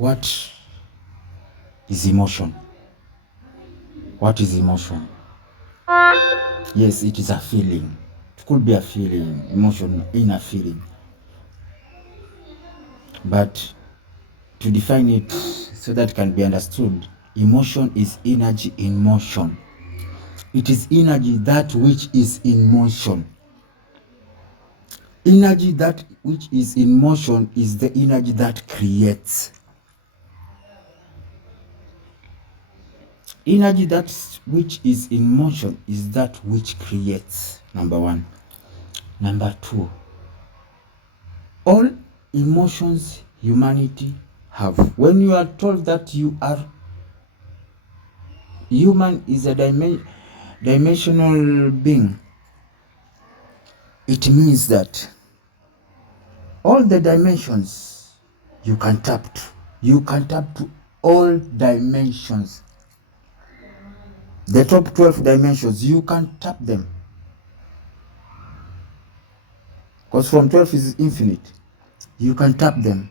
What is emotion? What is emotion? Yes, it is a feeling. It could be a feeling, emotion, inner feeling. But to define it so that it can be understood, emotion is energy in motion. It is energy that which is in motion. Energy that which is in motion is the energy that creates. Energy that which is in motion is that which creates. Number one. Number two, all emotions humanity have. When you are told that you are human is a dimensional being, it means that all the dimensions you can tap to. You can tap to all dimensions. The top 12 dimensions, you can tap them. Because from 12 is infinite. You can tap them.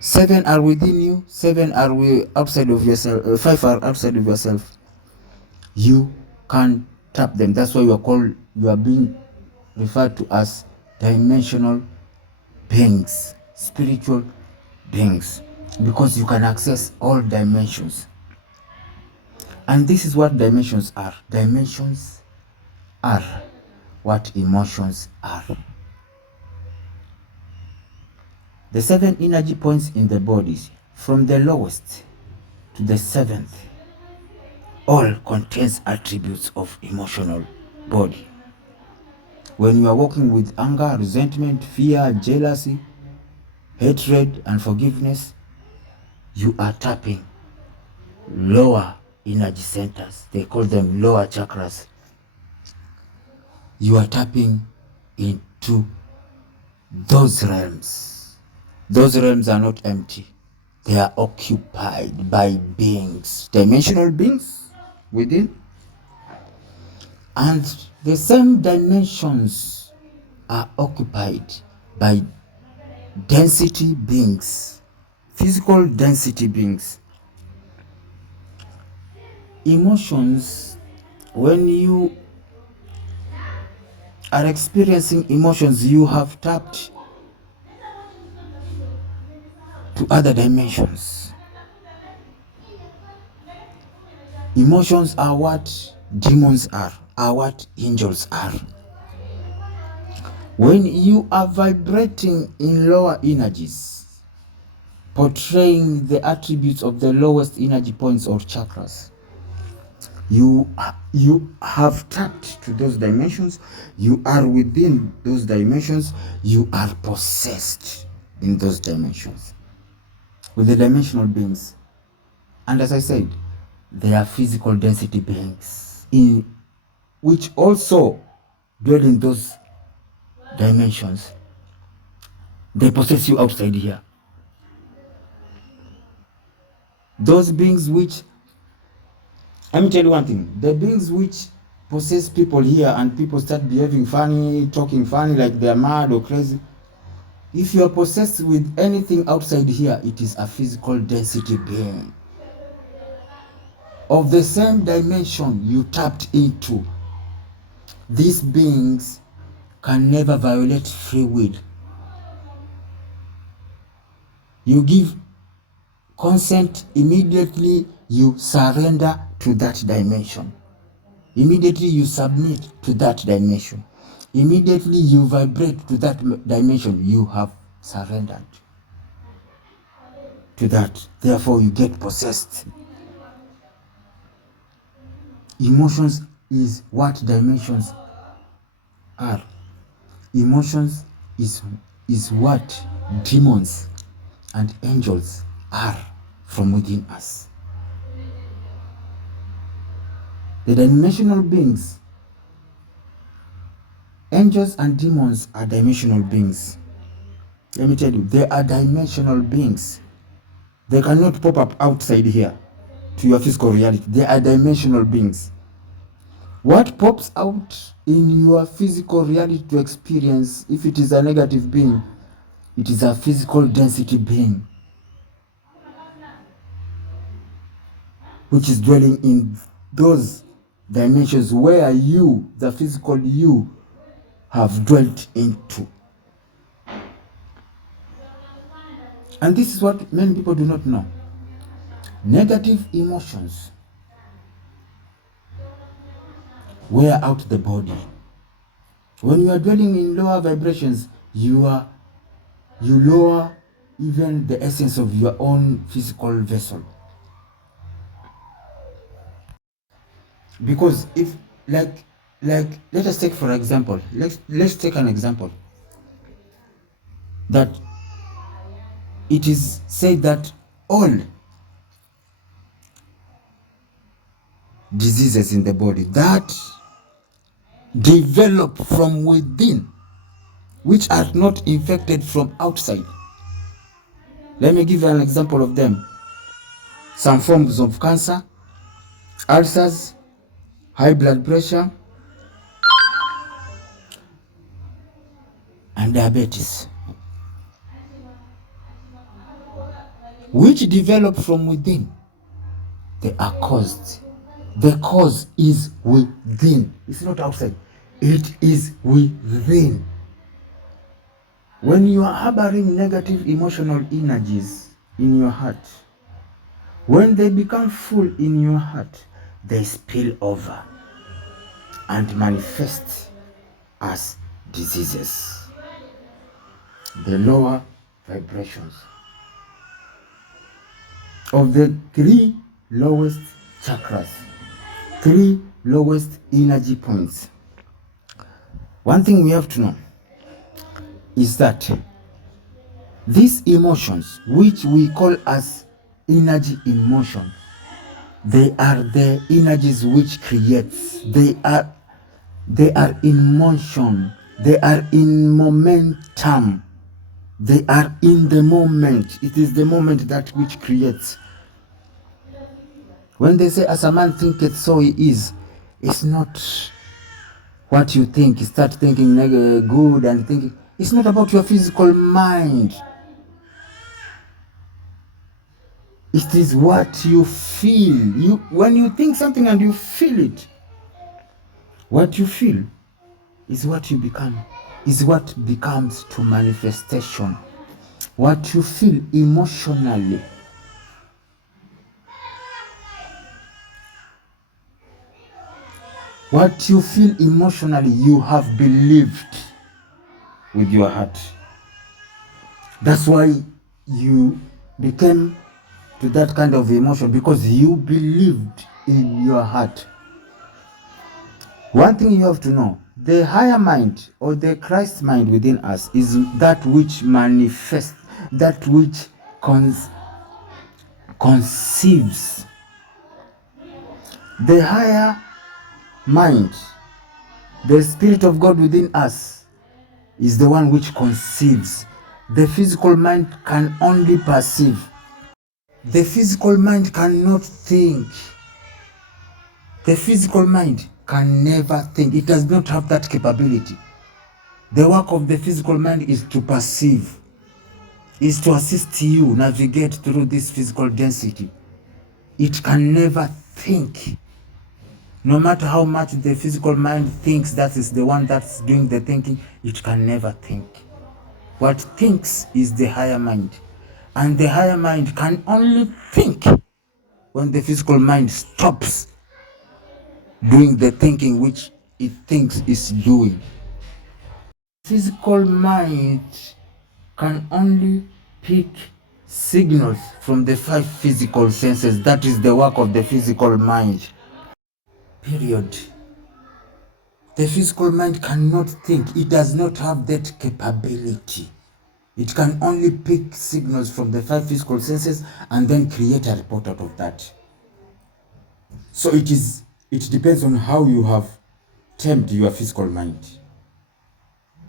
7 are within you, 7 are outside of yourself, 5 are outside of yourself. You can tap them. That's why you are being referred to as dimensional beings, spiritual beings, because you can access all dimensions. And this is what dimensions are. Dimensions are what emotions are. The 7 energy points in the bodies, from the lowest to the 7th, all contains attributes of emotional body. When you are working with anger, resentment, fear, jealousy, hatred, and forgiveness, you are tapping lower energy centers. They call them lower chakras. You are tapping into those realms. Those realms are not empty. They are occupied by beings, dimensional beings within. And the same dimensions are occupied by density beings, physical density beings. Emotions, when you are experiencing emotions, you have tapped to other dimensions. Emotions are what demons are what angels are. When you are vibrating in lower energies, portraying the attributes of the lowest energy points or chakras, you have tapped to those dimensions. You are within those dimensions. You are possessed in those dimensions with the dimensional beings. And as I said, they are physical density beings in which also dwell in those dimensions. They possess you outside here. Those beings which, let me tell you one thing, the beings which possess people here and people start behaving funny, talking funny like they're mad or crazy, if you are possessed with anything outside here, it is a physical density being of the same dimension you tapped into. These beings can never violate free will. You give consent, immediately you surrender to that dimension. Immediately you submit to that dimension. Immediately you vibrate to that dimension. You have surrendered to that. Therefore you get possessed. Emotions is what dimensions are. Emotions is what demons and angels are from within us. The dimensional beings, angels and demons are dimensional beings. Let me tell you, they are dimensional beings. They cannot pop up outside here to your physical reality. They are dimensional beings. What pops out in your physical reality to experience, if it is a negative being, it is a physical density being. which is dwelling in those dimensions where you, the physical you, have dwelt into. And this is what many people do not know. Negative emotions wear out the body. When you are dwelling in lower vibrations, you lower even the essence of your own physical vessel. Because if like let us take for example, let's take an example that it is said that all diseases in the body that develop from within, which are not infected from outside. Let me give you an example of them. Some forms of cancer, ulcers, high blood pressure, and diabetes, which develop from within. They are caused. The cause is within. It's not outside. It is within. When you are harboring negative emotional energies in your heart, when they become full in your heart, they spill over and manifest as diseases. The lower vibrations of the three lowest chakras, three lowest energy points. One thing we have to know is that these emotions, which we call as energy in motion, they are the energies which creates. They are in motion. They are in momentum. They are in the moment. It is the moment that which creates. When they say, as a man thinketh, so he is, it's not what you think. You start thinking good and thinking. It's not about your physical mind. It is what you feel. When you think something and you feel it, what you feel is what you become, is what becomes to manifestation. What you feel emotionally. What you feel emotionally, you have believed with your heart. That's why you became to that kind of emotion, because you believed in your heart. One thing you have to know, the higher mind or the Christ mind within us is that which manifests, that which conceives. The higher mind, the Spirit of God within us, is the one which conceives. The physical mind can only perceive. The physical mind cannot think. The physical mind can never think. It does not have that capability. The work of the physical mind is to perceive, is to assist you navigate through this physical density. It can never think. No matter how much the physical mind thinks that is the one that's doing the thinking, it can never think. What thinks is the higher mind. And the higher mind can only think when the physical mind stops doing the thinking which it thinks is doing. Physical mind can only pick signals from the 5 physical senses. That is the work of the physical mind. Period. The physical mind cannot think. It does not have that capability. It can only pick signals from the 5 physical senses and then create a report out of that. So it depends on how you have tamed your physical mind.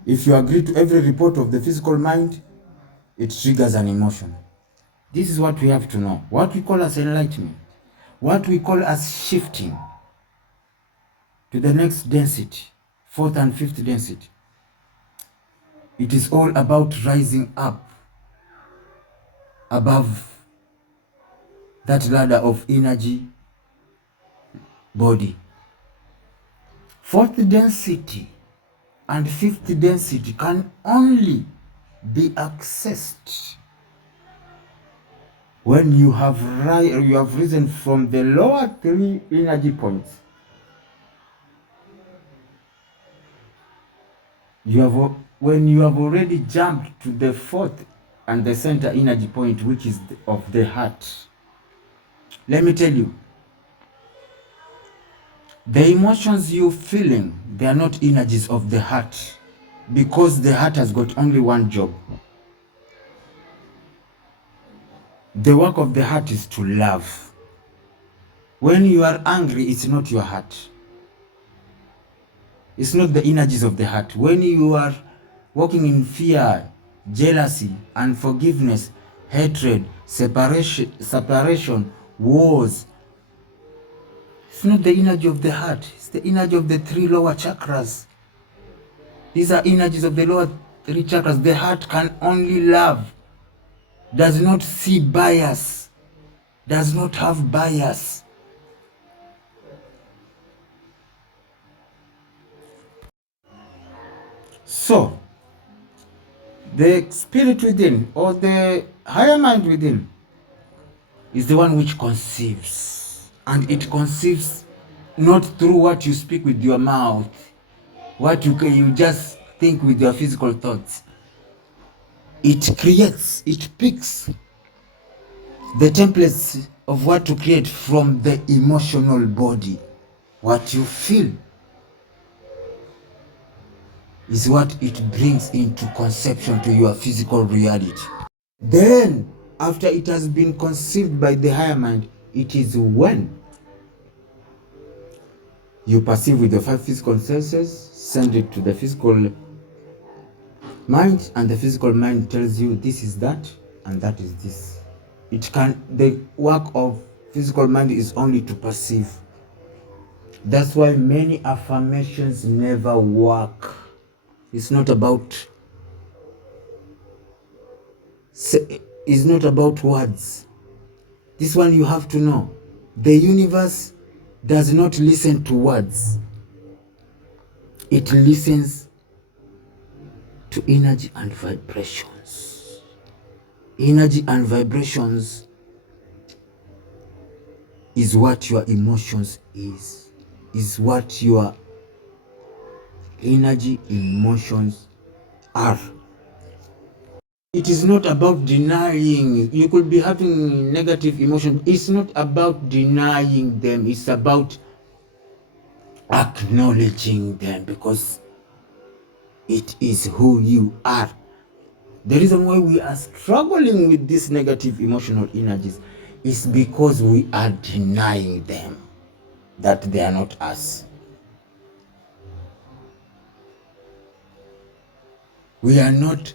If you agree to every report of the physical mind, it triggers an emotion. This is what we have to know. What we call as enlightenment. What we call as shifting to the next density, 4th and 5th density. It is all about rising up above that ladder of energy body. Fourth density and fifth density can only be accessed when you have risen from the lower three energy points. When you have already jumped to the fourth and the center energy point, which is of the heart. Let me tell you, the emotions you're feeling, they are not energies of the heart, because the heart has got only one job. The work of the heart is to love. When you are angry, it's not your heart. It's not the energies of the heart. When you are walking in fear, jealousy, unforgiveness, hatred, separation, wars, it's not the energy of the heart. It's the energy of the three lower chakras. These are energies of the lower three chakras. The heart can only love, does not see bias, does not have bias. So, the spirit within, or the higher mind within, is the one which conceives. And it conceives not through what you speak with your mouth, what you just think with your physical thoughts. It creates, it picks the templates of what to create from the emotional body. What you feel is what it brings into conception to your physical reality. Then, after it has been conceived by the higher mind, it is when you perceive with the five physical senses, send it to the physical mind, and the physical mind tells you this is that and that is this. The work of physical mind is only to perceive. That's why many affirmations never work. It's not about words. This one you have to know. The universe does not listen to words. It listens to energy and vibrations. Energy and vibrations is what your emotions is what your energy emotions are. It is not about denying. You could be having negative emotions. It's not about denying them. It's about acknowledging them, because it is who you are. The reason why we are struggling with these negative emotional energies is because we are denying them, that they are not us. We are not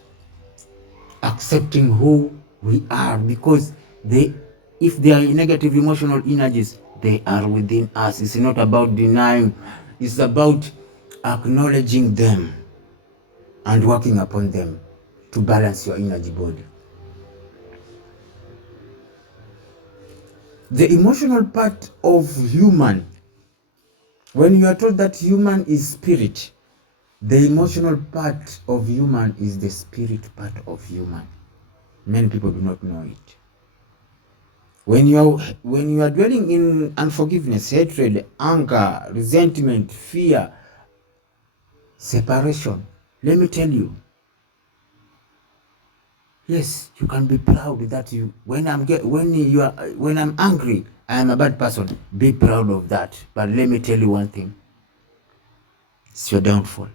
accepting who we are, because if they are negative emotional energies, they are within us. It's not about denying. It's about acknowledging them and working upon them to balance your energy body. The emotional part of human, when you are told that human is spirit, the emotional part of human is the spirit part of human. Many people do not know it. When you are dwelling in unforgiveness, hatred, anger, resentment, fear, separation, let me tell you, yes, you can be proud that when I'm angry, I am a bad person. Be proud of that. But let me tell you one thing. It's your downfall.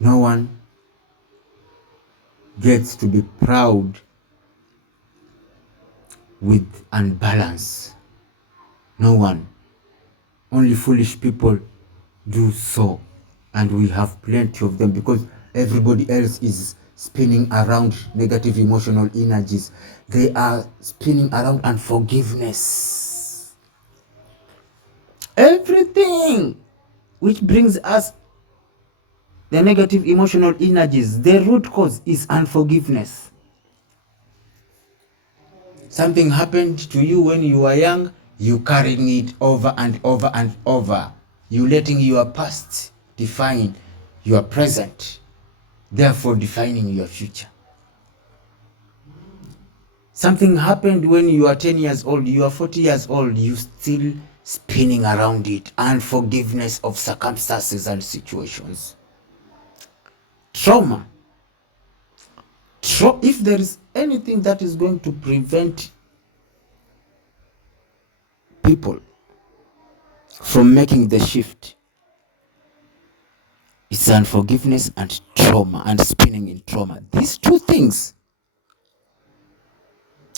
No one gets to be proud with unbalance. No one. Only foolish people do so. And we have plenty of them, because everybody else is spinning around negative emotional energies. They are spinning around unforgiveness. Everything which brings us the negative emotional energies, the root cause is unforgiveness. Something happened to you when you were young, you carrying it over and over and over. You letting your past define your present, therefore defining your future. Something happened when you are 10 years old, you are 40 years old, you still spinning around it. Unforgiveness of circumstances and situations. Trauma. If there is anything that is going to prevent people from making the shift, it's unforgiveness and trauma and spinning in trauma. These two things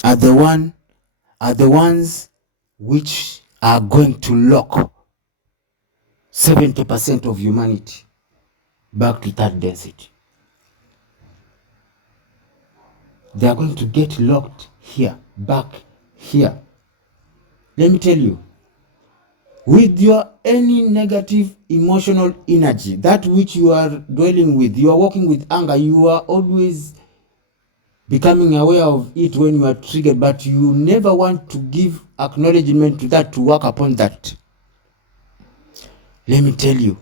are the ones which are going to lock 70% of humanity back to third density. They are going to get locked here, back here. Let me tell you, with your any negative emotional energy, that which you are dwelling with, you are working with anger, you are always becoming aware of it when you are triggered, but you never want to give acknowledgement to that, to work upon that. Let me tell you,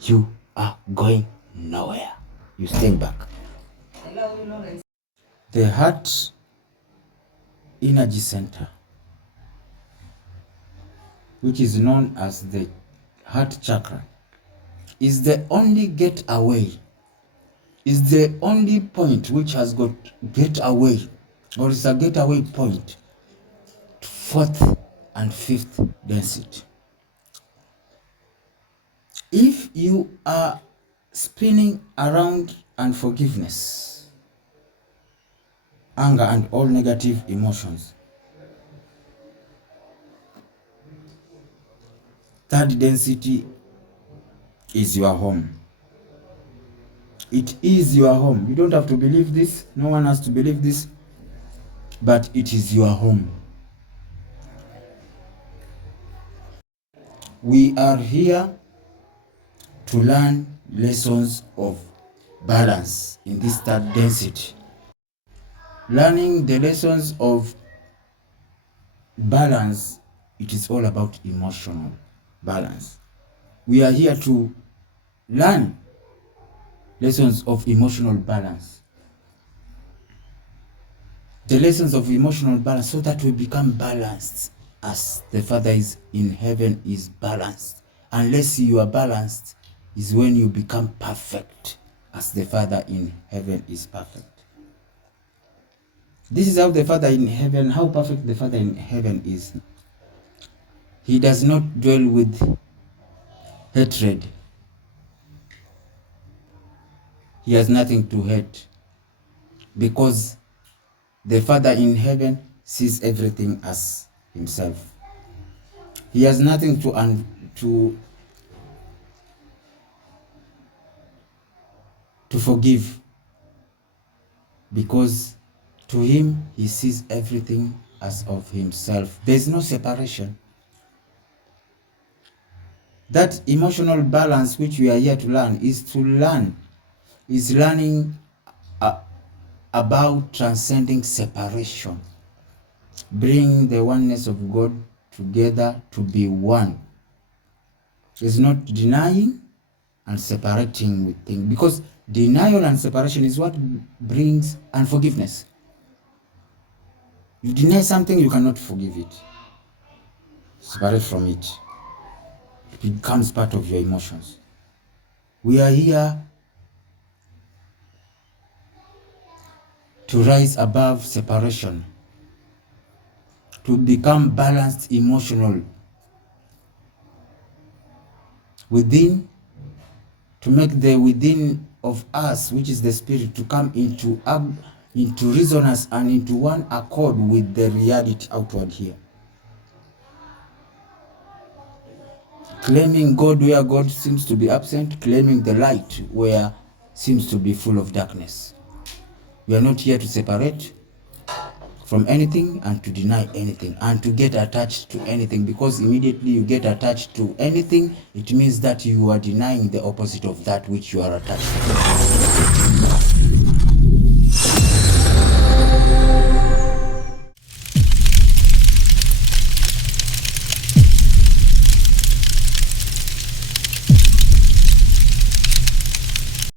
you are going nowhere. You stay back. The heart energy center, which is known as the heart chakra, is the only getaway, is the only point which has got getaway, or is a getaway point to fourth and fifth density. If you are spinning around unforgiveness, anger, and all negative emotions, third density is your home. It is your home. You don't have to believe this. No one has to believe this. But it is your home. We are here to learn lessons of balance in this third density. Learning the lessons of balance, it is all about emotional balance. We are here to learn lessons of emotional balance. The lessons of emotional balance, so that we become balanced as the Father is in heaven is balanced. Unless you are balanced is when you become perfect as the Father in heaven is perfect. This is how the Father in heaven, how perfect the Father in heaven is. He does not dwell with hatred. He has nothing to hate, because the Father in heaven sees everything as himself. He has nothing to forgive, because to him he sees everything as of himself. There is no separation. That emotional balance which we are here to learn is learning about transcending separation, bringing the oneness of God together to be one. It's not denying and separating with things, because denial and separation is what brings unforgiveness. You deny something, you cannot forgive it. Separate from it. It becomes part of your emotions. We are here to rise above separation, to become balanced emotional within, to make the within of us, which is the spirit, to come into resonance and into one accord with the reality outward here. Claiming God where God seems to be absent, claiming the light where seems to be full of darkness. We are not here to separate from anything and to deny anything and to get attached to anything, because immediately you get attached to anything, it means that you are denying the opposite of that which you are attached to.